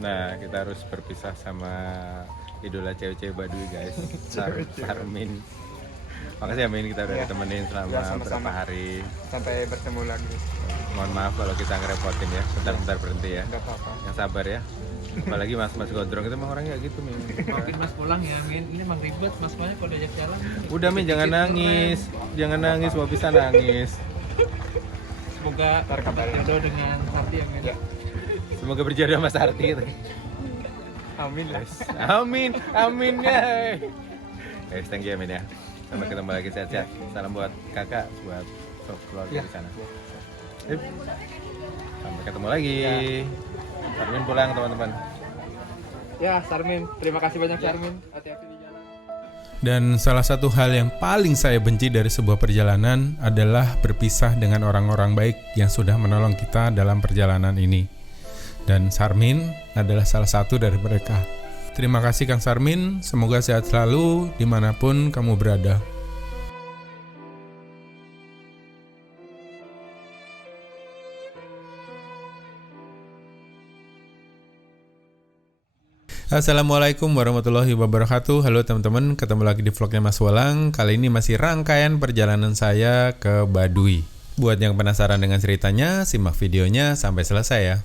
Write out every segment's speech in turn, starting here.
Nah, kita harus berpisah sama idola cewek-cewek Baduy guys, Sarmin. Makasih ya Min, kita udah ditemenin selama beberapa hari. Sampai bertemu lagi. Mohon maaf kalau kita ngerepotin ya, bentar-bentar berhenti ya. Nggak apa-apa. Yang sabar ya. Apalagi mas-mas gondrong itu emang orangnya gitu Min. Makin mas pulang ya Min, ini emang ribet mas banyak kalau diajak jalan. Udah Min, jangan nangis, mau bisa nangis. Semoga jodoh dengan Sarti ya Min. Semoga berjodoh Mas Arti gitu. Amin lah. Amin ya. Guys, thank you ya Min ya. Sampai ketemu lagi, sehat-sehat. Salam buat kakak, buat keluarga di sana. Sampai ketemu lagi. Sarmin pulang teman-teman. Ya Sarmin, terima kasih banyak Sarmin. Hati-hati di jalan. Dan salah satu hal yang paling saya benci dari sebuah perjalanan adalah berpisah dengan orang-orang baik yang sudah menolong kita dalam perjalanan ini. Dan Sarmin adalah salah satu dari mereka. Terima kasih Kang Sarmin, semoga sehat selalu dimanapun kamu berada. Assalamualaikum warahmatullahi wabarakatuh. Halo teman-teman, ketemu lagi di vlognya Mas Wolang. Kali ini masih rangkaian perjalanan saya ke Baduy. Buat yang penasaran dengan ceritanya, simak videonya sampai selesai ya.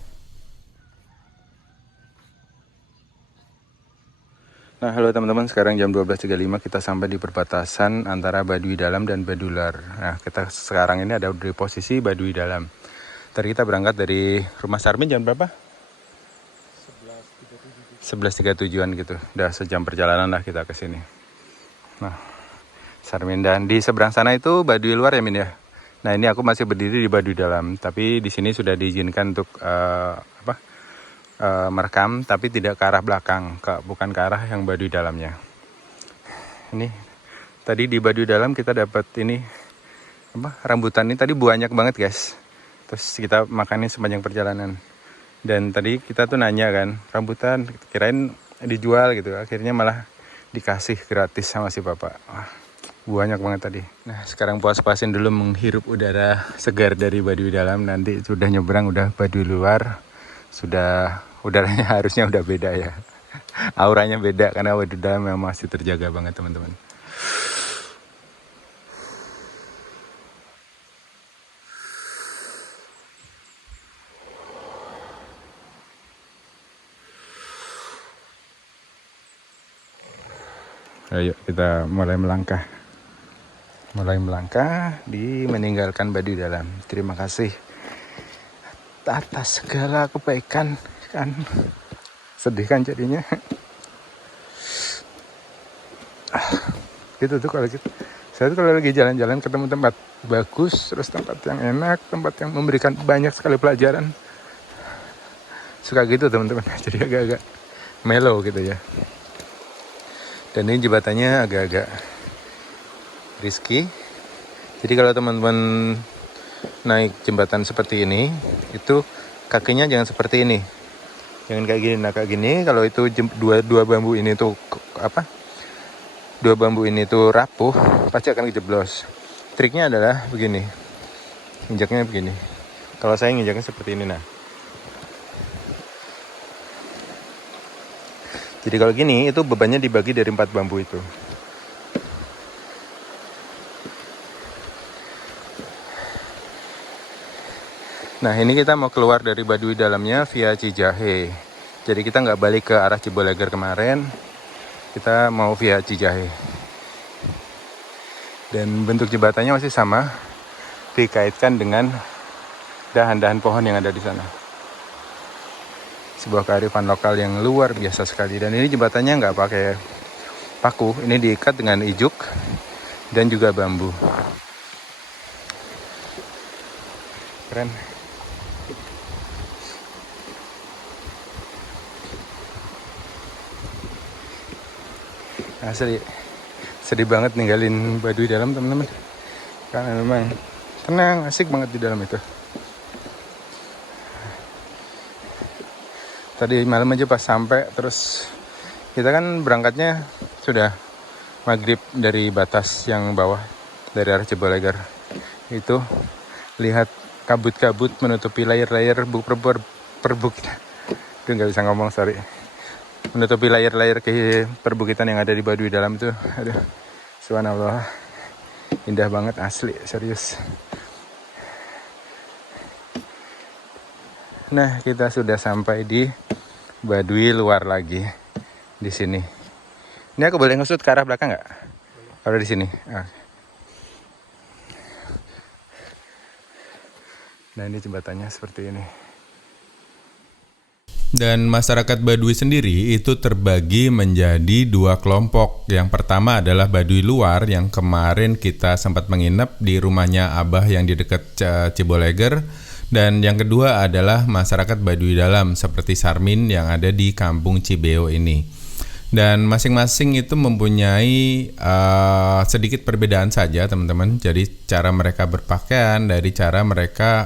Nah, halo teman-teman, sekarang jam 12.35 kita sampai di perbatasan antara Baduy Dalam dan Baduy Luar. Nah, kita sekarang ini ada di posisi Baduy Dalam. Tadi kita berangkat dari rumah Sarmin jam berapa? 11.37an gitu. Udah sejam perjalanan lah kita ke sini. Nah, Sarmin, dan di seberang sana itu Baduy Luar ya Min ya. Nah, ini aku masih berdiri di Baduy Dalam, tapi di sini sudah diizinkan untuk merekam, tapi tidak ke arah belakang, bukan ke arah yang Baduy Dalamnya. Ini tadi di Baduy Dalam kita dapat ini rambutan ini tadi banyak banget guys. Terus kita makannya sepanjang perjalanan. Dan tadi kita tuh nanya kan, rambutan kirain dijual gitu, akhirnya malah dikasih gratis sama si bapak. Wah, banyak banget tadi. Nah, sekarang puas-puasin dulu menghirup udara segar dari Baduy Dalam. Nanti sudah nyebrang, udah Baduy Luar. Sudah udaranya harusnya udah beda ya. Auranya beda karena Baduy Dalam memang masih terjaga banget teman-teman. Ayo kita mulai melangkah. Di meninggalkan Baduy Dalam. Terima kasih atas segala kebaikan kan. Sedih kan jadinya. Gitu tuh kalau gitu. Saya tuh kalau lagi jalan-jalan ketemu tempat bagus, terus tempat yang enak, tempat yang memberikan banyak sekali pelajaran, suka gitu teman-teman. Jadi agak-agak mellow gitu ya. Dan ini jembatannya agak-agak risky. Jadi kalau teman-teman naik jembatan seperti ini, itu kakinya jangan seperti ini, jangan kayak gini. Nah kayak gini, kalau itu dua bambu ini tuh rapuh, pasti akan kejeblos. Triknya adalah begini, injaknya begini. Kalau saya nginjaknya seperti ini, nah. Jadi kalau gini, itu bebannya dibagi dari 4 bambu itu. Nah, ini kita mau keluar dari Baduy Dalamnya via Cijahe. Jadi kita nggak balik ke arah Ciboleger kemarin. Kita mau via Cijahe. Dan bentuk jembatannya masih sama. Dikaitkan dengan dahan-dahan pohon yang ada di sana. Sebuah kearifan lokal yang luar biasa sekali. Dan ini jembatannya nggak pakai paku. Ini diikat dengan ijuk dan juga bambu. Keren. Nah, sedih banget ninggalin Baduy Dalam teman-teman, karena memang tenang, asik banget di dalam itu. Tadi malam aja pas sampai, terus kita kan berangkatnya sudah maghrib dari batas yang bawah, dari arah Ciboleger. Itu lihat kabut-kabut menutupi layar-layar perbukitan. Aduh, nggak bisa ngomong, sorry. Menutupi layar-layar ke perbukitan yang ada di Baduy Dalam itu. Aduh, subhanallah. Indah banget, asli, serius. Nah, kita sudah sampai di Baduy Luar lagi di sini. Ini aku boleh ngesut ke arah belakang nggak? Kalau di sini. Nah, ini jembatannya seperti ini. Dan masyarakat Baduy sendiri itu terbagi menjadi dua kelompok. Yang pertama adalah Baduy Luar yang kemarin kita sempat menginap di rumahnya Abah yang di dekat Ciboleger. Dan yang kedua adalah masyarakat Baduy Dalam seperti Sarmin yang ada di Kampung Cibeo ini. Dan masing-masing itu mempunyai sedikit perbedaan saja teman-teman. Jadi cara mereka berpakaian dari cara mereka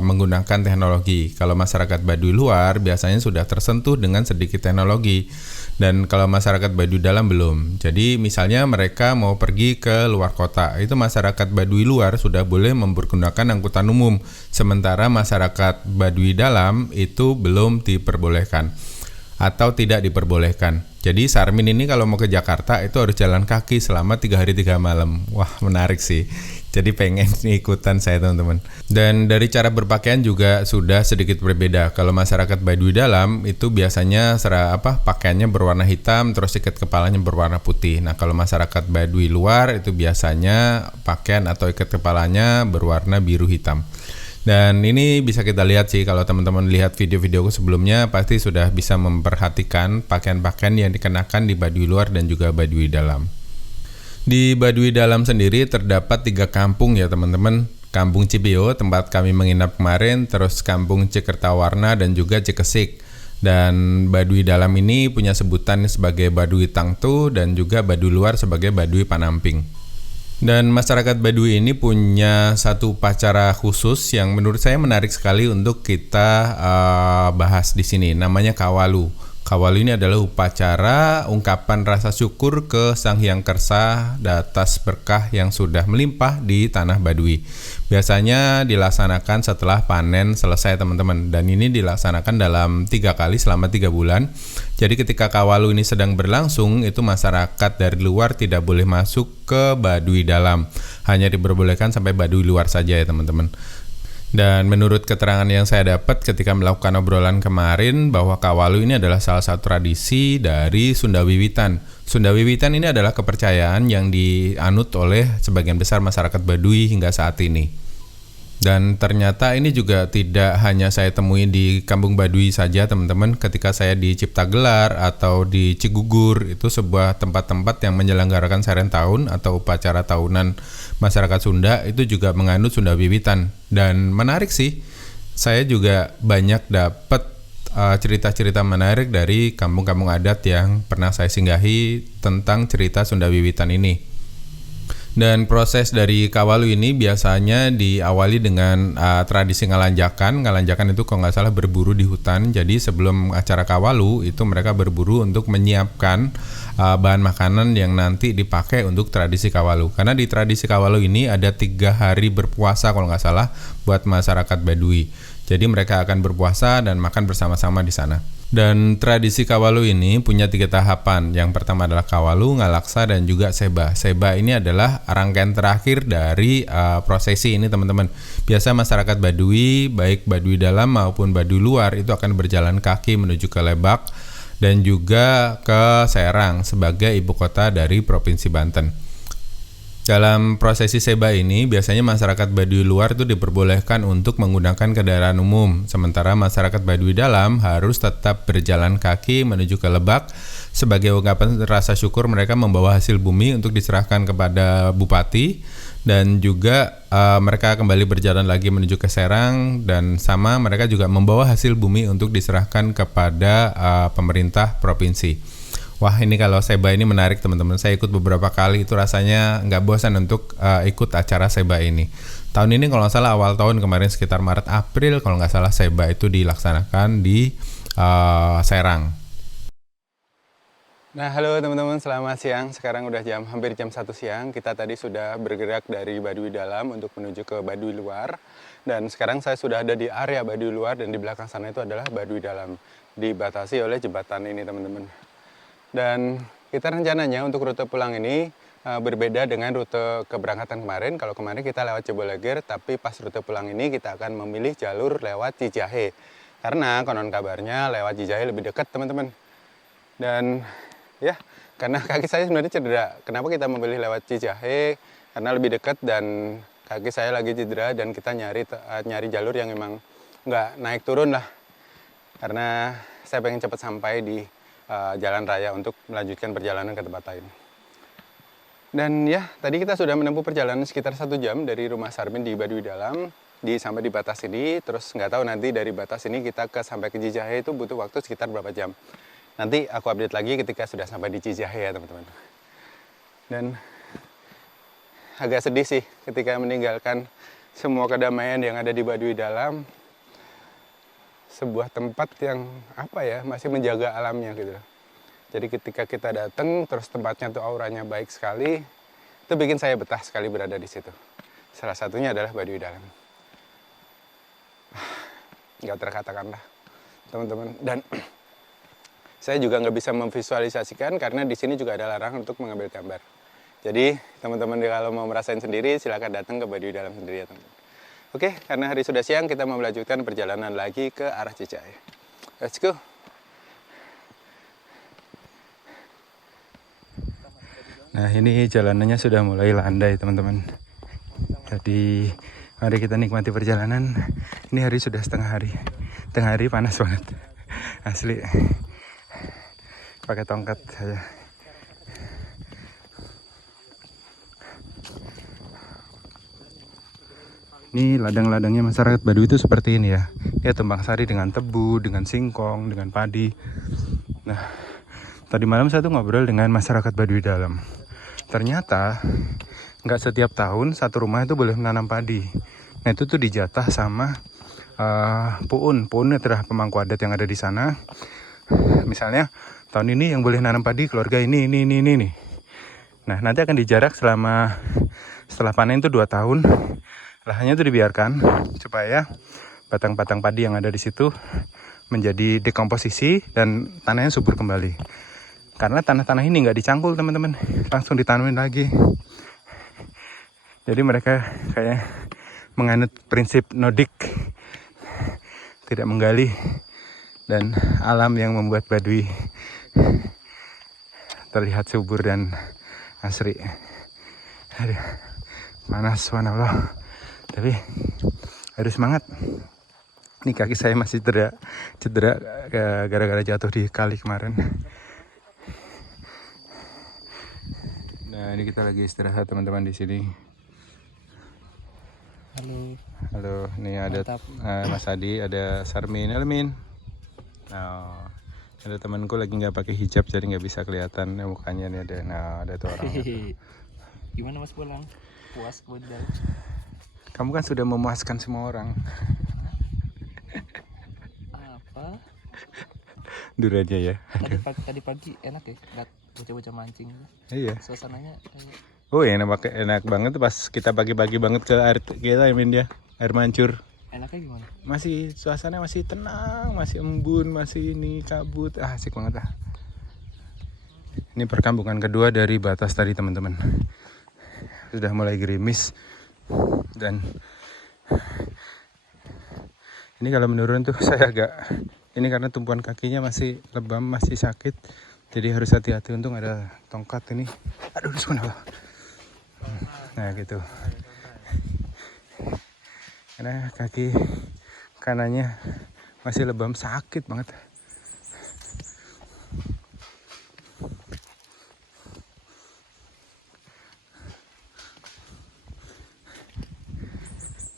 menggunakan teknologi. Kalau masyarakat Baduy Luar biasanya sudah tersentuh dengan sedikit teknologi. Dan kalau masyarakat Baduy Dalam belum. Jadi misalnya mereka mau pergi ke luar kota. Itu masyarakat Baduy Luar sudah boleh mempergunakan angkutan umum. Sementara masyarakat Baduy Dalam itu belum diperbolehkan. Atau tidak diperbolehkan. Jadi Sarmin ini kalau mau ke Jakarta itu harus jalan kaki selama 3 hari 3 malam. Wah, menarik sih. Jadi pengen ikutan saya teman-teman. Dan dari cara berpakaian juga sudah sedikit berbeda. Kalau masyarakat Baduy Dalam itu biasanya pakaiannya berwarna hitam, terus ikat kepalanya berwarna putih. Nah, kalau masyarakat Baduy Luar itu biasanya pakaian atau ikat kepalanya berwarna biru hitam. Dan ini bisa kita lihat sih, kalau teman-teman lihat video-videoku sebelumnya pasti sudah bisa memperhatikan pakaian-pakaian yang dikenakan di Baduy Luar dan juga Baduy Dalam. Di Baduy Dalam sendiri terdapat 3 kampung ya teman-teman. Kampung Cibeo tempat kami menginap kemarin, terus Kampung Cikertawarna dan juga Cikesik. Dan Baduy Dalam ini punya sebutan sebagai Baduy Tangtu dan juga Baduy Luar sebagai Baduy Panamping. Dan masyarakat Baduy ini punya satu upacara khusus yang menurut saya menarik sekali untuk kita bahas di sini. Namanya Kawalu. Kawalu ini adalah upacara ungkapan rasa syukur ke Sang Hyang Kersa atas berkah yang sudah melimpah di tanah Baduy. Biasanya dilaksanakan setelah panen selesai teman-teman. Dan ini dilaksanakan dalam 3 kali selama 3 bulan. Jadi ketika Kawalu ini sedang berlangsung, itu masyarakat dari luar tidak boleh masuk ke Baduy Dalam. Hanya diperbolehkan sampai Baduy Luar saja ya teman-teman. Dan menurut keterangan yang saya dapat ketika melakukan obrolan kemarin, bahwa Kawalu ini adalah salah satu tradisi dari Sunda Wiwitan. Sunda Wiwitan ini adalah kepercayaan yang dianut oleh sebagian besar masyarakat Baduy hingga saat ini. Dan ternyata ini juga tidak hanya saya temui di Kampung Baduy saja teman-teman. Ketika saya di Ciptagelar atau di Cigugur, itu sebuah tempat-tempat yang menyelenggarakan Seren Tahun atau upacara tahunan masyarakat Sunda, itu juga menganut Sunda Wiwitan. Dan menarik sih, saya juga banyak dapat cerita-cerita menarik dari kampung-kampung adat yang pernah saya singgahi tentang cerita Sunda Wiwitan ini. Dan proses dari Kawalu ini biasanya diawali dengan tradisi ngalanjakan. Ngalanjakan itu kalau nggak salah berburu di hutan. Jadi sebelum acara Kawalu itu mereka berburu untuk menyiapkan bahan makanan yang nanti dipakai untuk tradisi Kawalu. Karena di tradisi Kawalu ini ada 3 hari berpuasa kalau nggak salah buat masyarakat Baduy. Jadi mereka akan berpuasa dan makan bersama-sama di sana. Dan tradisi Kawalu ini punya 3 tahapan. Yang pertama adalah Kawalu, Ngalaksa, dan juga Seba. Seba ini adalah rangkaian terakhir dari prosesi ini teman-teman. Biasa masyarakat Baduy, baik Baduy Dalam maupun Baduy Luar itu akan berjalan kaki menuju ke Lebak dan juga ke Serang sebagai ibu kota dari Provinsi Banten. Dalam prosesi Seba ini, biasanya masyarakat Baduy Luar itu diperbolehkan untuk menggunakan kendaraan umum, sementara masyarakat Baduy Dalam harus tetap berjalan kaki menuju ke Lebak. Sebagai ungkapan rasa syukur, mereka membawa hasil bumi untuk diserahkan kepada Bupati, dan juga mereka kembali berjalan lagi menuju ke Serang, dan sama mereka juga membawa hasil bumi untuk diserahkan kepada pemerintah provinsi. Wah, ini kalau Seba ini menarik teman-teman. Saya ikut beberapa kali, itu rasanya nggak bosan untuk ikut acara Seba ini. Tahun ini kalau nggak salah awal tahun kemarin sekitar Maret April kalau nggak salah Seba itu dilaksanakan di Serang. Nah, halo teman-teman, selamat siang. Sekarang udah hampir jam 1 siang. Kita tadi sudah bergerak dari Baduy Dalam untuk menuju ke Baduy Luar. Dan sekarang saya sudah ada di area Baduy Luar dan di belakang sana itu adalah Baduy Dalam. dibatasi oleh jembatan ini teman-teman. Dan kita rencananya untuk rute pulang ini berbeda dengan rute keberangkatan kemarin. Kalau kemarin kita lewat Ceboleger, tapi pas rute pulang ini kita akan memilih jalur lewat Cijahe. Karena konon kabarnya lewat Cijahe lebih dekat teman-teman. Dan ya, karena kaki saya sebenarnya cedera. Kenapa kita memilih lewat Cijahe? Karena lebih dekat dan kaki saya lagi cedera dan kita nyari jalur yang memang nggak naik turun lah. Karena saya pengen cepat sampai di jalan raya untuk melanjutkan perjalanan ke tempat lain. Dan ya, tadi kita sudah menempuh perjalanan sekitar 1 jam dari rumah Sarmin di Baduy Dalam sampai di batas ini. Terus nggak tahu nanti dari batas ini kita sampai ke Cijahe itu butuh waktu sekitar berapa jam. Nanti aku update lagi ketika sudah sampai di Cijahe ya teman-teman. Dan agak sedih sih ketika meninggalkan semua kedamaian yang ada di Baduy Dalam. Sebuah tempat yang masih menjaga alamnya gitu. Jadi ketika kita datang, terus tempatnya tuh auranya baik sekali, itu bikin saya betah sekali berada di situ. Salah satunya adalah Baduy Dalam. Nggak terkatakan lah, teman-teman. Dan saya juga nggak bisa memvisualisasikan karena di sini juga ada larangan untuk mengambil gambar. Jadi teman-teman kalau mau merasain sendiri, silakan datang ke Baduy Dalam sendiri ya teman-teman. Oke, karena hari sudah siang, kita mau melanjutkan perjalanan lagi ke arah Cijahe. Let's go! Nah, ini jalanannya sudah mulai landai teman-teman. Jadi mari kita nikmati perjalanan. Ini hari sudah setengah hari. Tengah hari panas banget. Asli. Pakai tongkat saja. Ini ladang-ladangnya masyarakat Baduy itu seperti ini ya. Ya, tumpang sari dengan tebu, dengan singkong, dengan padi. Nah, tadi malam saya tuh ngobrol dengan masyarakat Baduy Dalam. Ternyata nggak setiap tahun satu rumah itu boleh menanam padi. Nah, itu tuh dijatah sama Puun. Puun adalah pemangku adat yang ada di sana. Misalnya tahun ini yang boleh nanam padi keluarga ini. Nah, nanti akan dijarak setelah panen itu 2 tahun. Lahannya itu dibiarkan supaya batang-batang padi yang ada di situ menjadi dekomposisi dan tanahnya subur kembali. Karena tanah-tanah ini nggak dicangkul teman-teman, langsung ditanemin lagi. Jadi mereka kayak menganut prinsip nodik, tidak menggali, dan alam yang membuat Baduy terlihat subur dan asri. Aduh, panas subhanallah, tapi harus semangat. Ini kaki saya masih cedera gara-gara jatuh di kali kemarin. Nah, ini kita lagi istirahat teman-teman di sini. Halo, ini ada Mas Adi, ada Sarmin, Min. Nah, ada temanku lagi nggak pakai hijab jadi nggak bisa kelihatan mukanya nih ada. Nah, ada tuh orang. Gimana Mas pulang? Puas kemudian. Kamu kan sudah memuaskan semua orang. Apa? Duranya ya. Tadi pagi enak ya, lihat bocah-bocah mancing. Iya. Suasananya Oh, enak banget pas kita pagi-pagi banget ke air kita ya, air mancur. enaknya gimana? Masih suasana masih tenang, masih embun, masih ini kabut. Asik banget lah. Ini perkampungan kedua dari batas tadi teman-teman. Sudah mulai gerimis dan ini kalau menurun tuh saya agak ini karena tumpuan kakinya masih lebam, masih sakit. Jadi harus hati-hati, untung ada tongkat ini. Aduh, subhanallah. Nah, gitu. Karena kaki kanannya masih lebam, sakit banget.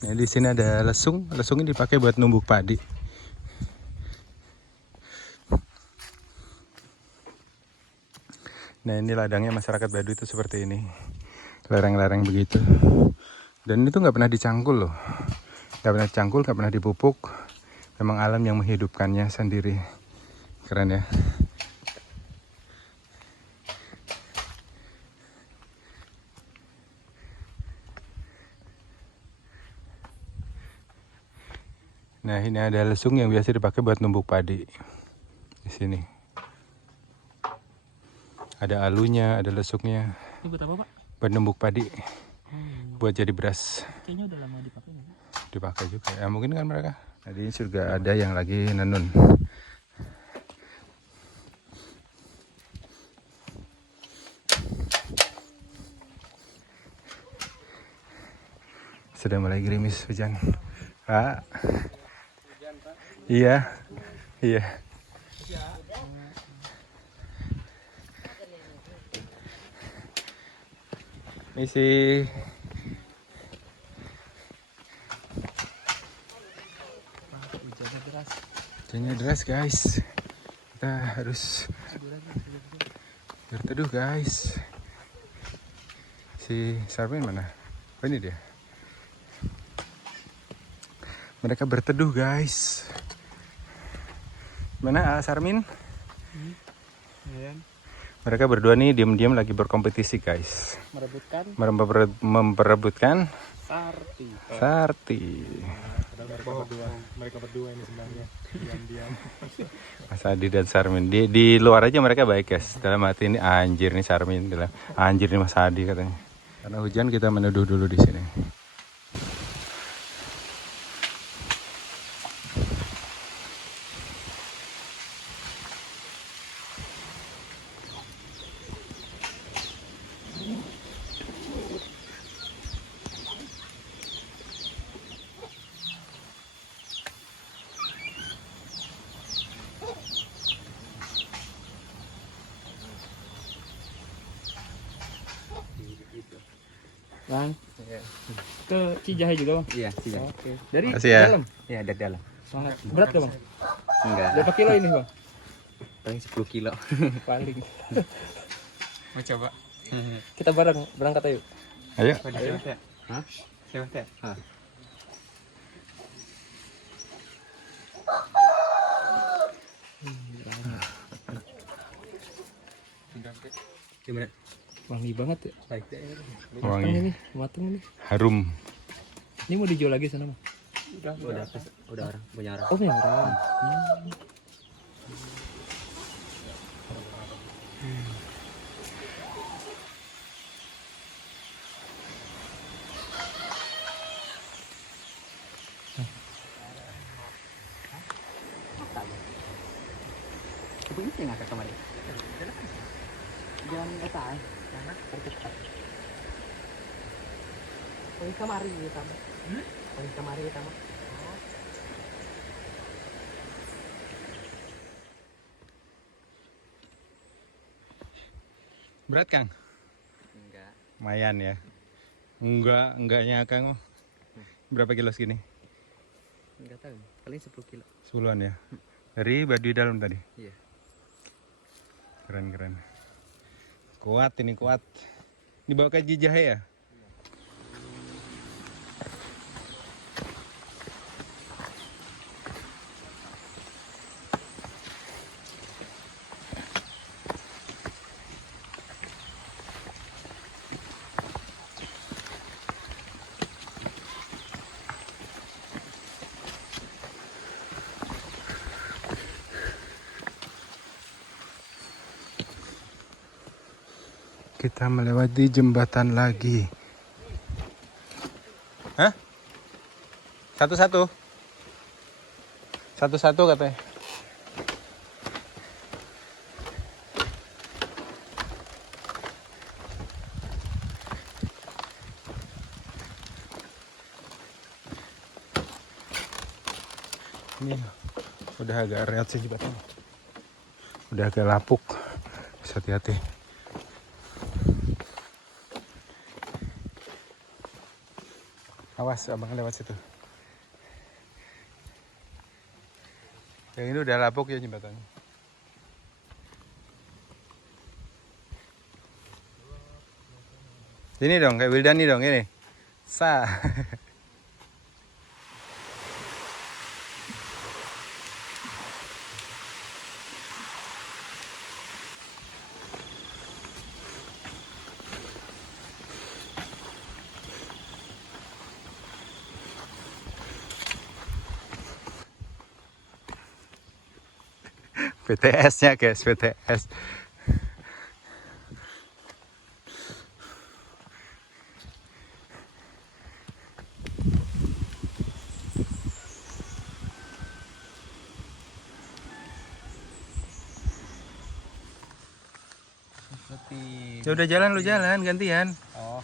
Nah, di sini ada lesung. Lesung ini dipakai buat numbuk padi. Nah, ini ladangnya masyarakat Baduy itu seperti ini. Lereng-lereng begitu. Dan itu nggak pernah dicangkul loh. Nggak pernah dicangkul, nggak pernah dipupuk. Memang alam yang menghidupkannya sendiri. Keren ya. Nah, ini ada lesung yang biasa dipakai buat numbuk padi. Di sini. Ada alunya, ada lesuknya. Ini buat apa, Pak? Buat numbuk padi. Buat jadi beras. Kayaknya udah lama dipakai nggak sih? Dipakai juga. Ya mungkin kan mereka. Tadi juga ada yang lagi nenun. Sudah mulai gerimis hujan. Pak. Iya. Iya. Misi. Hujannya deras. Hujannya deras guys. Kita harus berteduh guys. Si Sarmin mana? Oh ini dia. Mereka berteduh guys. Mana Sarmin? Mereka berdua nih diam-diam lagi berkompetisi guys. Merebutkan Memperebutkan Sarti. Sarti. Mereka berdua ini sebenarnya diam-diam. Mas Adi dan Sarmin di luar aja mereka baik guys. Dalam hati ini anjir nih Sarmin, dalam anjir nih Mas Adi katanya. Karena hujan kita meneduh dulu di sini. Bang. Ke Cijahe juga, Bang? Iya, siap. Oke. Dari Makasih ya. dalam. Iya, dari dalam. Sangat berat gak, Bang? Enggak, Berapa kilo ini, Bang? paling 10 kilo. Paling. Mau coba? Kita bareng berangkat ayo. Ayo. Ayo. Hah? Siapa teh? Hah. Gimana? Wangi banget ya. Baik deh. Mateng Wangi, ini, mateng ini. harum. Ini mau dijual lagi sana, Bang? Udah orang punya orang. Oh, punya orang. Begini nggak kemarin? Jangan kata. Karena tercepat. Paling kamari kita. Paling kamari kita. Berat Kang? Enggak. Lumayan ya. Enggaknya Kang. Berapa kilo segini? Enggak tahu. Paling 10 kilo. 10-an ya. Dari Baduy Dalam tadi. Iya. Keren. Kuat ini kuat. Dibawa ke Cijahe ya? Kita melewati jembatan lagi. Hah? Satu-satu? Satu-satu katanya. Ini udah agak reot sih jembatan. Udah agak lapuk. Hati-hati. Awas abang lewat situ. Yang ini udah lapuk ya jembatannya. Ini dong kayak Wildani dong ini. Sa. BTS-nya guys, BTS. Ya udah jalan, lu jalan gantian. Oh.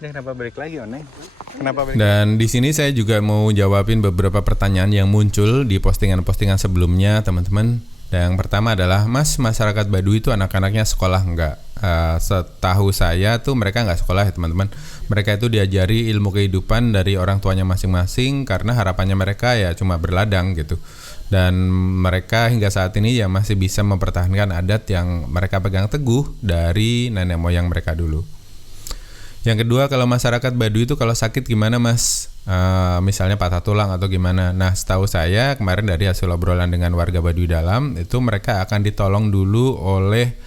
Ini kenapa balik lagi One? Kenapa balik? Dan di sini saya juga mau jawabin beberapa pertanyaan yang muncul di postingan-postingan sebelumnya, teman-teman. Dan yang pertama adalah, Mas, masyarakat Baduy itu anak-anaknya sekolah nggak? Setahu saya tuh mereka nggak sekolah ya teman-teman. Mereka itu diajari ilmu kehidupan dari orang tuanya masing-masing karena harapannya mereka ya cuma berladang gitu. Dan mereka hingga saat ini ya masih bisa mempertahankan adat yang mereka pegang teguh dari nenek moyang mereka dulu. Yang kedua, kalau masyarakat Baduy itu kalau sakit gimana Mas? Misalnya patah tulang atau gimana? Nah, setahu saya kemarin dari hasil obrolan dengan warga Baduy Dalam itu mereka akan ditolong dulu oleh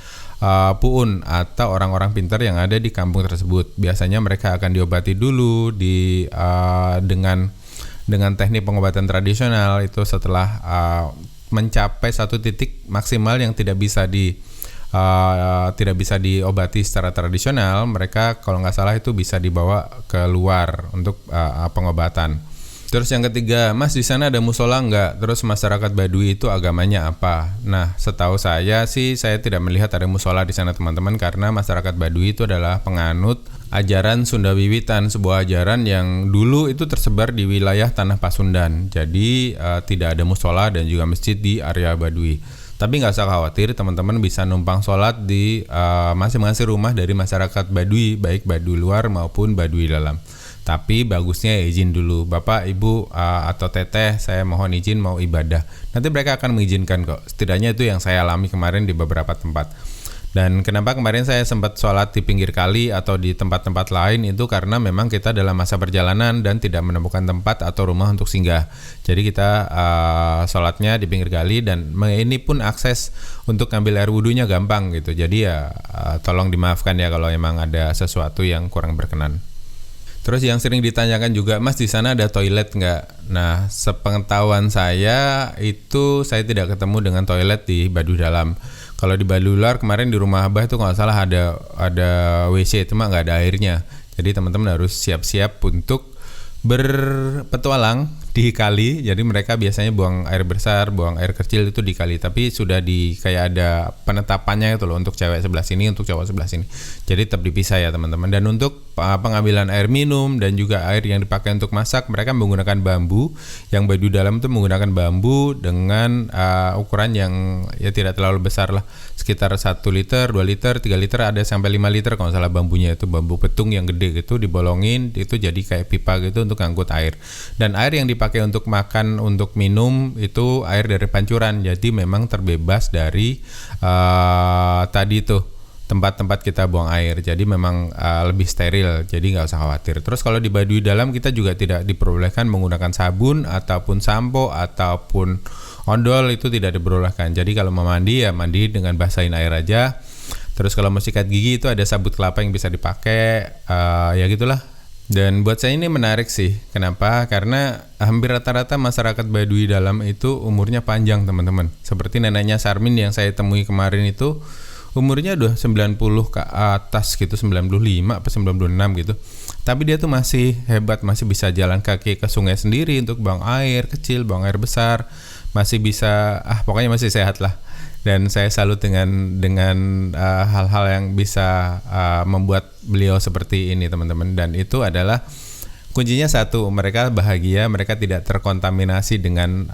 puun atau orang-orang pintar yang ada di kampung tersebut. Biasanya mereka akan diobati dulu dengan teknik pengobatan tradisional itu setelah mencapai satu titik maksimal yang tidak bisa diobati secara tradisional, mereka kalau nggak salah itu bisa dibawa keluar untuk pengobatan. Terus yang ketiga, Mas, di sana ada musola nggak? Terus masyarakat Baduy itu agamanya apa? Nah, setahu saya sih saya tidak melihat ada musola di sana teman-teman, karena masyarakat Baduy itu adalah penganut ajaran Sunda Wiwitan, sebuah ajaran yang dulu itu tersebar di wilayah Tanah Pasundan. Jadi tidak ada musola dan juga masjid di area Baduy. Tapi nggak usah khawatir, teman-teman bisa numpang sholat di masing-masing rumah dari masyarakat Baduy, baik Baduy luar maupun Baduy dalam. Tapi bagusnya izin dulu, Bapak, Ibu, atau Teteh, saya mohon izin mau ibadah. Nanti mereka akan mengizinkan kok. Setidaknya itu yang saya alami kemarin di beberapa tempat. Dan kenapa kemarin saya sempat sholat di pinggir kali atau di tempat-tempat lain itu karena memang kita dalam masa perjalanan dan tidak menemukan tempat atau rumah untuk singgah. Jadi kita sholatnya di pinggir kali dan ini pun akses untuk ngambil air wudhunya gampang gitu. Jadi ya tolong dimaafkan ya kalau memang ada sesuatu yang kurang berkenan. Terus yang sering ditanyakan juga, Mas, di sana ada toilet nggak? Nah, sepengetahuan saya itu saya tidak ketemu dengan toilet di Baduy Dalam. Kalau di Baduy luar kemarin di rumah Abah itu nggak salah ada WC, cuma nggak ada airnya. Jadi teman-teman harus siap-siap untuk berpetualang di kali. Jadi mereka biasanya buang air besar, buang air kecil itu di kali, tapi sudah kayak ada penetapannya itu loh, untuk cewek sebelah sini, untuk cowok sebelah sini. Jadi tetap dipisah ya teman-teman. Dan untuk pengambilan air minum dan juga air yang dipakai untuk masak, mereka menggunakan bambu. Yang Baduy Dalam itu menggunakan bambu dengan ukuran yang ya tidak terlalu besar lah, sekitar 1 liter, 2 liter, 3 liter, ada sampai 5 liter kalau salah bambunya. Itu bambu petung yang gede gitu, dibolongin, itu jadi kayak pipa gitu untuk angkut air. Dan air yang dipakai untuk makan, untuk minum itu air dari pancuran. Jadi memang terbebas dari tadi tuh tempat-tempat kita buang air. Jadi memang lebih steril. Jadi nggak usah khawatir. Terus kalau di Baduy Dalam kita juga tidak diperbolehkan menggunakan sabun ataupun sampo ataupun ondol, itu tidak diperbolehkan. Jadi kalau mau mandi ya mandi dengan basahin air aja. Terus kalau mau sikat gigi itu ada sabut kelapa yang bisa dipakai. Ya gitulah. Dan buat saya ini menarik sih. Kenapa? Karena hampir rata-rata masyarakat Baduy Dalam itu umurnya panjang teman-teman. Seperti neneknya Sarmin yang saya temui kemarin itu umurnya udah 90 ke atas gitu, 95 atau 96 gitu. Tapi dia tuh masih hebat, masih bisa jalan kaki ke sungai sendiri untuk buang air kecil, buang air besar. Masih bisa, pokoknya masih sehat lah. Dan saya salut dengan hal-hal yang bisa membuat beliau seperti ini teman-teman. Dan itu adalah kuncinya satu, mereka bahagia, mereka tidak terkontaminasi dengan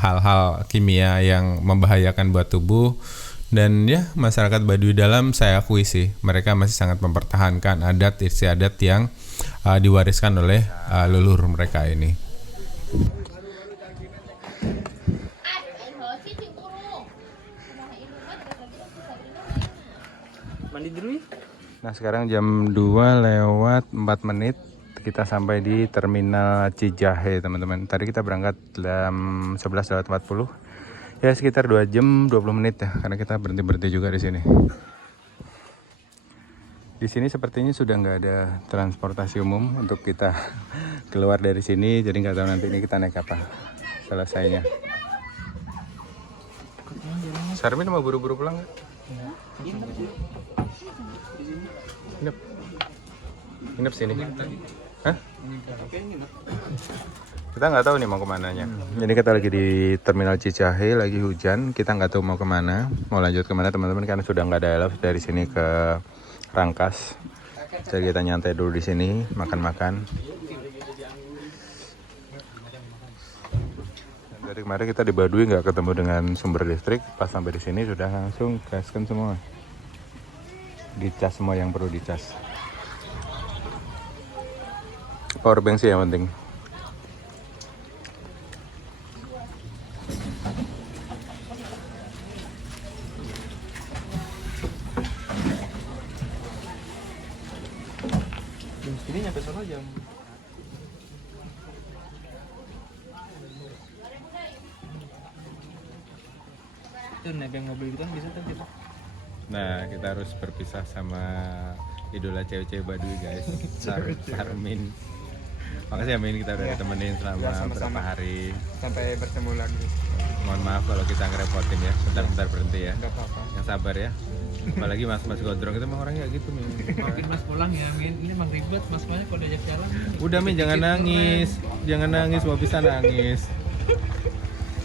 hal-hal kimia yang membahayakan buat tubuh. Dan ya masyarakat Baduy Dalam saya akui sih, mereka masih sangat mempertahankan adat istiadat yang diwariskan oleh leluhur mereka ini. Mandi dulu ya. Nah sekarang jam 2:04 kita sampai di Terminal Cijahe teman-teman. Tadi kita berangkat jam 11:40. Ya sekitar 2 jam 20 menit ya, karena kita berhenti juga di sini. Di sini sepertinya sudah nggak ada transportasi umum untuk kita keluar dari sini, jadi nggak tahu nanti ini kita naik apa selesainya. Sarmin mau buru-buru pulang nggak? Nginep. Nginep sini. Hah? Kita nggak tahu nih mau kemananya. Jadi kita lagi di Terminal Cicahe, lagi hujan. Kita nggak tahu mau kemana, mau lanjut kemana teman-teman, karena sudah nggak ada elf dari sini ke Rangkas. Jadi kita nyantai dulu di sini, makan-makan. Dari kemarin kita di Baduy nggak ketemu dengan sumber listrik, pas sampai di sini sudah langsung gaskan semua, dicas semua yang perlu dicas. Power bank sih yang penting. Ini nyampe sana jam. Itu nebeng mobil itu kan bisa tuh kita. Nah, kita harus berpisah sama idola cewek-cewek Baduy guys, Sarmin. Makasih ya Min, kita udah ditemenin selama beberapa hari. Sampai bertemu lagi. Mohon maaf kalau kita ngerepotin ya, bentar-bentar berhenti ya. Enggak apa-apa. Yang sabar ya. Apalagi mas-mas gondrong itu emang orangnya gitu Min. Mungkin Mas pulang ya, Min. Ini emang ribet Mas-masnya kalau diajak jalan. Udah Min, jangan nangis. Jangan nangis, mau bisa nangis.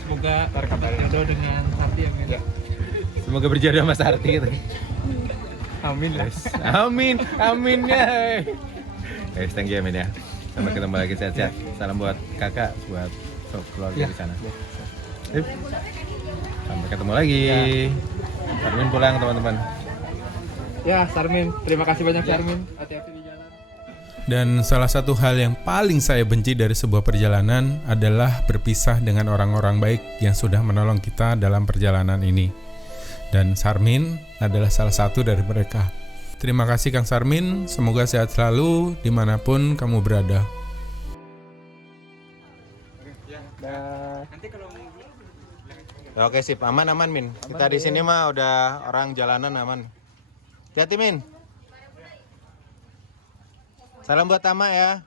Semoga berjodoh dengan Sarti ya, Min. Ya. Semoga berjodoh Mas Arti gitu. Amin lah. Amin, amin ya. Guys, thank you ya Min ya. Sampai ketemu lagi, sehat-sehat. Salam buat kakak, buat keluarga di sana. Sampai ketemu lagi. Sarmin pulang teman-teman. Ya, Sarmin. Terima kasih banyak Sarmin. Hati-hati di jalan. Dan salah satu hal yang paling saya benci dari sebuah perjalanan adalah berpisah dengan orang-orang baik yang sudah menolong kita dalam perjalanan ini. Dan Sarmin adalah salah satu dari mereka. Terima kasih Kang Sarmin, semoga sehat selalu dimanapun kamu berada. Oke sip, aman Min. Kita di sini mah udah orang jalanan aman. Hati-hati Min. Salam buat Tama ya.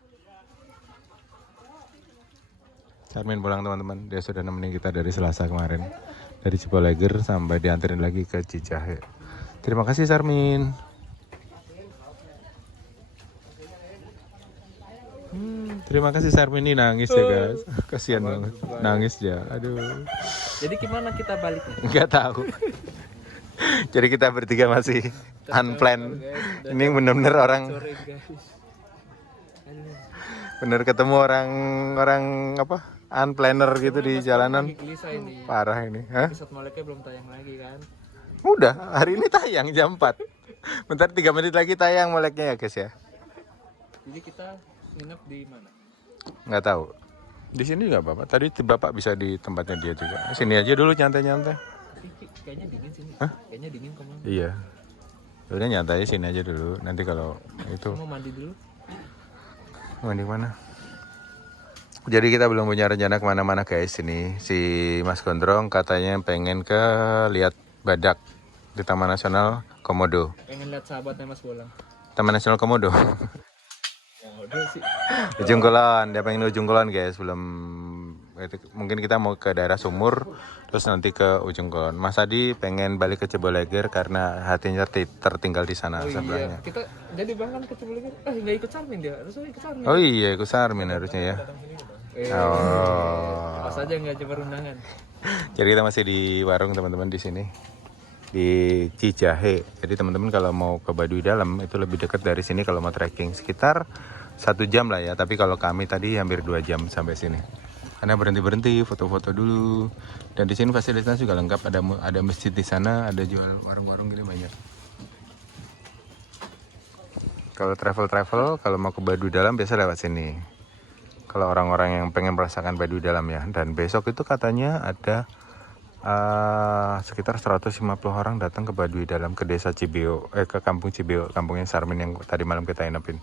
Sarmin pulang teman-teman, dia sudah nemenin kita dari Selasa kemarin. Dari Cipoleger sampai dianterin lagi ke Cicahe. Terima kasih Sarmin. Terima kasih Sarmin, ini nangis ya guys. Kasihan banget. Nangis ya. Aduh. Jadi gimana kita baliknya? Nggak tahu. Jadi kita bertiga masih unplanned. Ini benar-benar orang, Sorry guys. bener ketemu orang apa? Unplanner gitu di jalanan. Gelisah ini. Parah ini. Hah? Episode Moleknya belum tayang lagi kan? Udah, hari ini tayang jam 4. Bentar 3 menit lagi tayang moleknya ya guys ya. Jadi kita nginep di mana? Nggak tahu. Di sini nggak apa-apa. Tadi Bapak bisa di tempatnya dia juga. Sini aja dulu nyantai-nyantai. Kayaknya dingin sini. Hah? Kayaknya dingin kemana? Iya. Udah nyantai sini aja dulu. Nanti kalau itu Mau mandi dulu? mandi mana? Jadi kita belum punya rencana kemana-mana guys. Ini si Mas Gondrong katanya pengen ke lihat badak di Taman Nasional Komodo. Pengen lihat sahabatnya Mas Bolang. Taman Nasional Komodo. Udah sih. Ujung Kulon, dia pengen Ujung Kulon guys. Belum, mungkin kita mau ke daerah Sumur, terus nanti ke Ujung Kulon. Mas Adi pengen balik ke Ciboleger karena hatinya tertinggal di sana sebelahnya. Kita jadi bahkan ke Ciboleger. Nggak ikut Sarmin dia. Harusnya ikut Sarmin. Oh iya, ikut Sarmin harusnya ya. Oh. Pas aja nggak coba undangan. Jadi kita masih di warung teman-teman di sini di Cicahe. Jadi teman-teman kalau mau ke Baduy Dalam itu lebih dekat dari sini kalau mau trekking sekitar 1 jam lah ya. Tapi kalau kami tadi hampir 2 jam sampai sini. Karena berhenti-berhenti, foto-foto dulu. Dan di sini fasilitas juga lengkap. Ada masjid di sana, ada jual warung-warung gini banyak. Kalau travel, kalau mau ke Baduy Dalam biasa lewat sini. Kalau orang-orang yang pengen merasakan Baduy Dalam ya. Dan besok itu katanya ada sekitar 150 orang datang ke Baduy Dalam, ke desa Cibeo, ke kampung Cibeo, kampungnya Sarmin yang tadi malam kita inapin.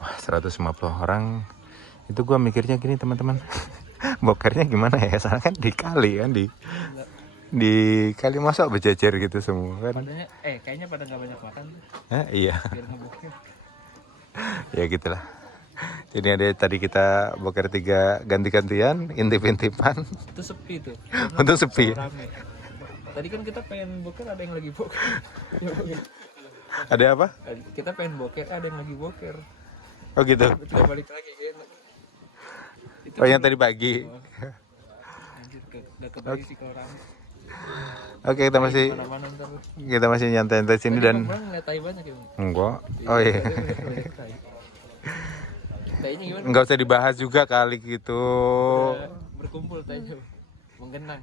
Wah, 150 orang. Itu gua mikirnya gini teman-teman. Bokernya gimana ya? Soalnya kan di kali kan di kali masuk berjejer gitu semua kan. Padanya, kayaknya pada nggak banyak makan tuh, Iya. biar ngebuknya. Ya gitulah. Jadi ada tadi kita boker 3 ganti-gantian, intip-intipan. Itu sepi tuh. Untung sepi. Rame. Tadi kan kita pengen boker, ada yang lagi boker. Ya, boker. Ada apa? Kita pengen boker, ada yang lagi boker. Oh gitu. Kita balik lagi kan. Oh yang tadi pagi. Anjir, udah kebalik sih kalau rame. Oke, Mana-mana ntar. kita masih nyantai-nyantai sini dan Orang ngeliat tai banyak ya. Bang? enggak. Oh iya. Banyak tai. Tainya gimana? Enggak usah dibahas juga kali gitu. Udah berkumpul tainya. Menggenang.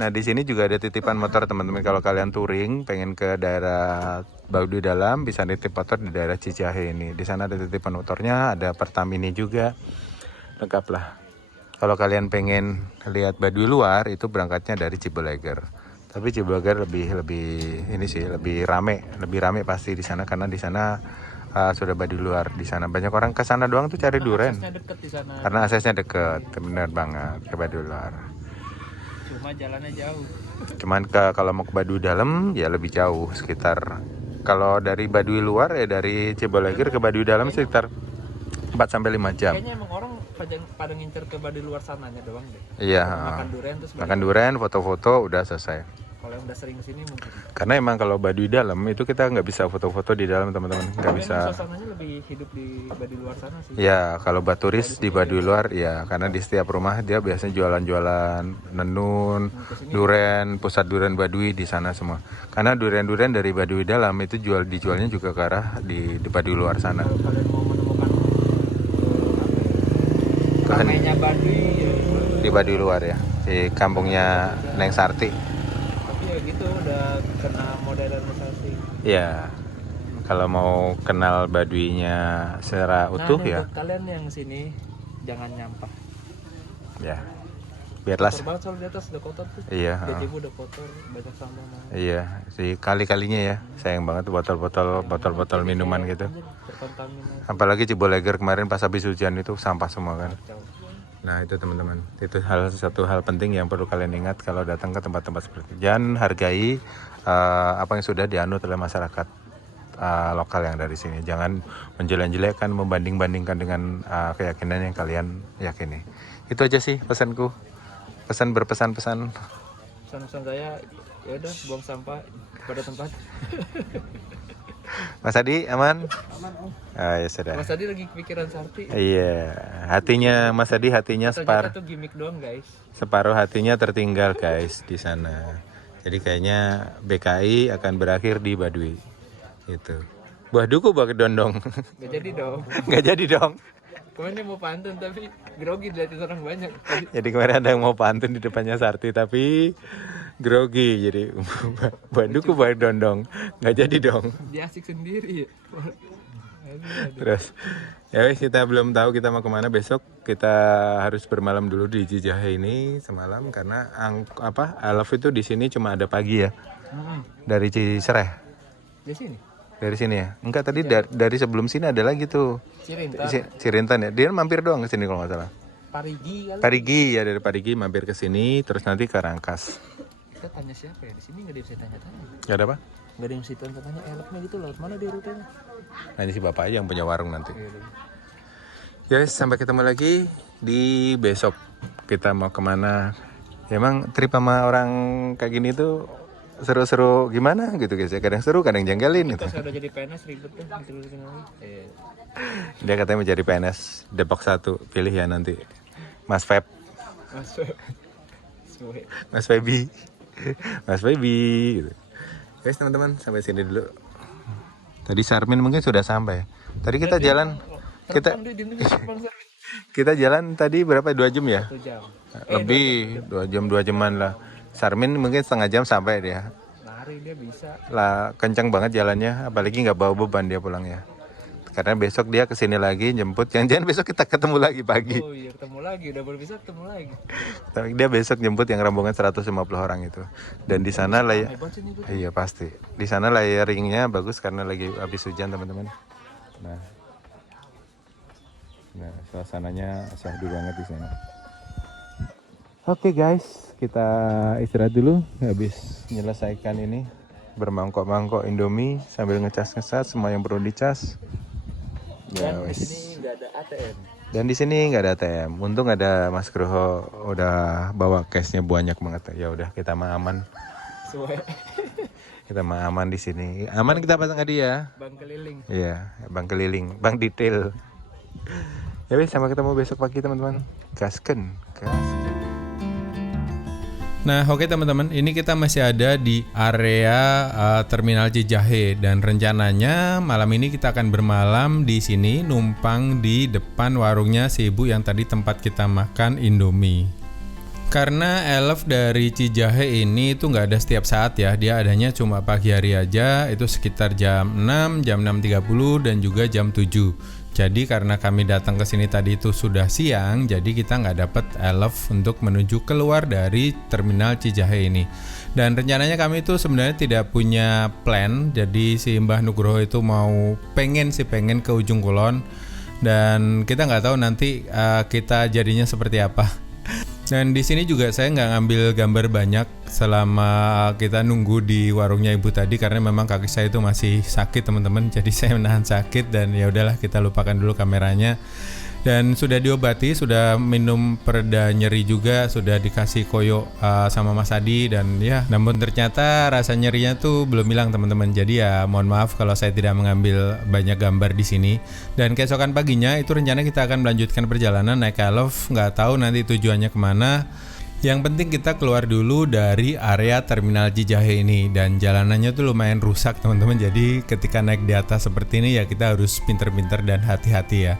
Nah, di sini juga ada titipan motor teman-teman. Kalau kalian touring pengen ke daerah Baduy Dalam bisa nitip motor di daerah Cicahe ini. Di sana ada titipan motornya, ada Pertamini juga. Lengkap lah. Kalau kalian pengen lihat Baduy luar itu berangkatnya dari Ciboleger. Tapi Ciboleger lebih ini sih, lebih rame pasti di sana karena di sana sudah Baduy luar. Di sana banyak orang ke sana doang tuh cari duren. Aksesnya deket di sana. Karena aksesnya deket, bener banget ke Baduy luar. Cuma jalannya jauh. Cuman kalau mau ke Baduy Dalam ya lebih jauh sekitar kalau dari Baduy luar ya dari Ciboleger ke Baduy Dalam sekitar 4 sampai 5 jam. Kayaknya emang orang pada ngincer ke Baduy luar sananya doang deh. Iya, Makan durian terus makan durian, foto-foto udah selesai. Kalau yang udah sering kesini mungkin. Karena emang kalau Baduy Dalam itu kita nggak bisa foto-foto di dalam teman-teman, nggak Tapi bisa. emang suasananya lebih hidup di Baduy luar sana sih. Ya kalau buat turis di Baduy luar ya karena di setiap rumah dia biasanya jualan-jualan nenun, durian, pusat durian Baduy di sana semua. Karena durian-durian dari Baduy Dalam itu dijualnya juga ke arah di Baduy luar sana. Kalau kalian mau menemukan ramainya Baduy ya, Di Baduy luar ya, di kampungnya Neng Sarti. tapi ya gitu udah kena modernisasi. Ya kalau mau kenal Baduynya secara utuh Nah, ya, untuk kalian yang sini jangan nyampah. ya biarlah. Kotor banget soal di atas udah kotor tuh. Iya. Gajahmu udah kotor, banyak sampah. Iya, sih kali-kalinya ya. Sayang banget botol-botol minuman gitu. Anjir, terkontaminasi. Apalagi Ciboleger kemarin pas habis hujan itu sampah semua kan. Kacau. Nah, itu teman-teman. Itu satu hal penting yang perlu kalian ingat kalau datang ke tempat-tempat seperti itu. Jangan hargai apa yang sudah dianut oleh masyarakat lokal yang dari sini. Jangan menjelek-jelekkan, membanding-bandingkan dengan keyakinan yang kalian yakini. Itu aja sih pesanku. Pesan berpesan-pesan. Pesan-pesan saya ya udah buang sampah pada tempat. Mas Adi aman? Aman Om. Ah, ya sudah. Mas tadi lagi kepikiran Sarti. Iya, hatinya Mas Adi hatinya Ternyata tuh gimmick doang guys. separuh hatinya tertinggal guys di sana. Jadi kayaknya BKI akan berakhir di Baduy. Gitu. Buah duku buah kedondong. Gak jadi dong. Nggak jadi dong. Kemarin dia mau pantun tapi grogi diliatin orang banyak. Jadi kemarin ada yang mau pantun di depannya Sarti tapi grogi jadi buah duku buah kedondong. Nggak jadi dong. Dia asik sendiri. Terus ya wes kita belum tahu kita mau kemana besok. Kita harus bermalam dulu di Cicahe ini semalam karena Alaf itu di sini cuma ada pagi ya. Dari Cisereh. Di sini. Dari sini ya? Enggak, tadi dari sebelum sini ada lagi tuh. Cirinta. Cirintan ya. Dia mampir doang ke sini kalau nggak salah. Parigi kali. Parigi ya, dari Parigi mampir ke sini terus nanti ke Rangkas. Kita tanya siapa ya? Di sini nggak ada yang bisa tanya-tanya. Gak ada apa? Nggak ada yang bisa tanya eloknya gitu lewat mana dia rutenya? Nah, ini si bapak aja yang punya warung nanti. Iya, iya. Ya wes, sampai ketemu lagi di besok. Kita mau kemana? Ya, emang trip sama orang kayak gini tuh seru-seru gimana gitu guys ya. Kadang seru, kadang janggalin gitu. Terus udah jadi PNS ribet tuh diterusin lagi. Dia katanya mau jadi PNS Depok 1. Pilih ya nanti. Mas Feb, Masuk. Suwe. Mas Febi. Mas Febi gitu. Guys teman-teman, sampai sini dulu. Tadi Sarmin mungkin sudah sampai. Tadi kita jalan kita jalan tadi berapa? 2 jam ya? 1 jam. Lebih 2 jam 2 jaman lah. Sarmin mungkin setengah jam sampai dia. Lari dia bisa. Lah kencang banget jalannya, apalagi nggak bawa beban dia pulangnya. Karena besok dia kesini lagi jemput. Jangan-jangan besok kita ketemu lagi pagi. Oh iya, ketemu lagi. Udah baru bisa ketemu lagi. Tapi dia besok jemput yang rombongan 150 orang itu. Dan di sana lah ya. Hebat sih nih, Bu. Iya pasti. Di sana layering-nya bagus karena lagi habis hujan teman-teman. Nah, suasananya syahdu banget di sana. Oke guys, kita istirahat dulu. Habis menyelesaikan ini bermangkok-mangkok Indomie sambil ngecas-ngecas semua yang perlu dicas. Ya Dan di wes. sini nggak ada ATM. Dan di sini nggak ada ATM. Untung ada Mas Groho udah bawa cashnya banyak banget. Ya udah kita mah aman. Sesuai Kita mah aman di sini. Aman kita pasang hadiah. bank keliling. Iya, bang keliling, bang detail. Ya wes, sampai ketemu besok pagi teman-teman. Gasken. Nah, oke teman-teman, ini kita masih ada di area Terminal Cijahe dan rencananya malam ini kita akan bermalam di sini numpang di depan warungnya si ibu yang tadi tempat kita makan Indomie. Karena elf dari Cijahe ini itu nggak ada setiap saat ya, dia adanya cuma pagi hari aja, itu sekitar jam 6, jam 6.30 dan juga jam 7. Jadi karena kami datang ke sini tadi itu sudah siang, jadi kita nggak dapat elf untuk menuju keluar dari Terminal Cijahe ini. Dan rencananya kami itu sebenarnya tidak punya plan, jadi si Mbah Nugroho itu pengen ke ujung kulon, dan kita nggak tahu nanti kita jadinya seperti apa. Dan di sini juga saya nggak ngambil gambar banyak selama kita nunggu di warungnya ibu tadi karena memang kaki saya itu masih sakit teman-teman. Jadi saya menahan sakit dan ya udahlah kita lupakan dulu kameranya. Dan sudah diobati, sudah minum pereda nyeri juga, sudah dikasih koyo sama Mas Adi dan ya, namun ternyata rasa nyerinya tuh belum hilang teman-teman. Jadi ya mohon maaf kalau saya tidak mengambil banyak gambar di sini. Dan keesokan paginya itu rencana kita akan melanjutkan perjalanan naik Elf, nggak tahu nanti tujuannya kemana. Yang penting kita keluar dulu dari area Terminal Cijahe ini dan jalanannya tuh lumayan rusak teman-teman. Jadi ketika naik di atas seperti ini ya kita harus pinter-pinter dan hati-hati ya.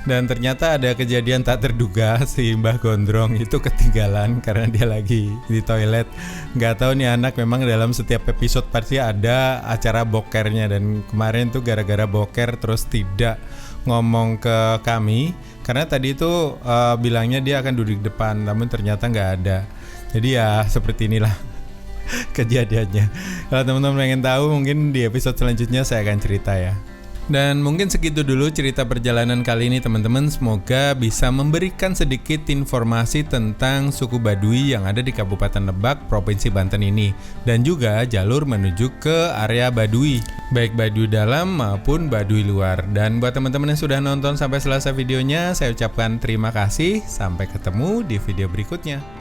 Dan ternyata ada kejadian tak terduga, si Mbah Gondrong itu ketinggalan karena dia lagi di toilet. Nggak tahu nih anak memang dalam setiap episode pasti ada acara bokernya. Dan kemarin tuh gara-gara boker terus tidak ngomong ke kami karena tadi itu bilangnya dia akan duduk depan, namun ternyata nggak ada. Jadi ya seperti inilah kejadiannya. Kalau teman-teman pengen tahu mungkin di episode selanjutnya saya akan cerita ya. Dan mungkin segitu dulu cerita perjalanan kali ini teman-teman. Semoga bisa memberikan sedikit informasi tentang suku Baduy yang ada di Kabupaten Lebak, Provinsi Banten ini. Dan juga jalur menuju ke area Baduy, baik Baduy dalam maupun Baduy luar. Dan buat teman-teman yang sudah nonton sampai selesai videonya, saya ucapkan terima kasih. Sampai ketemu di video berikutnya.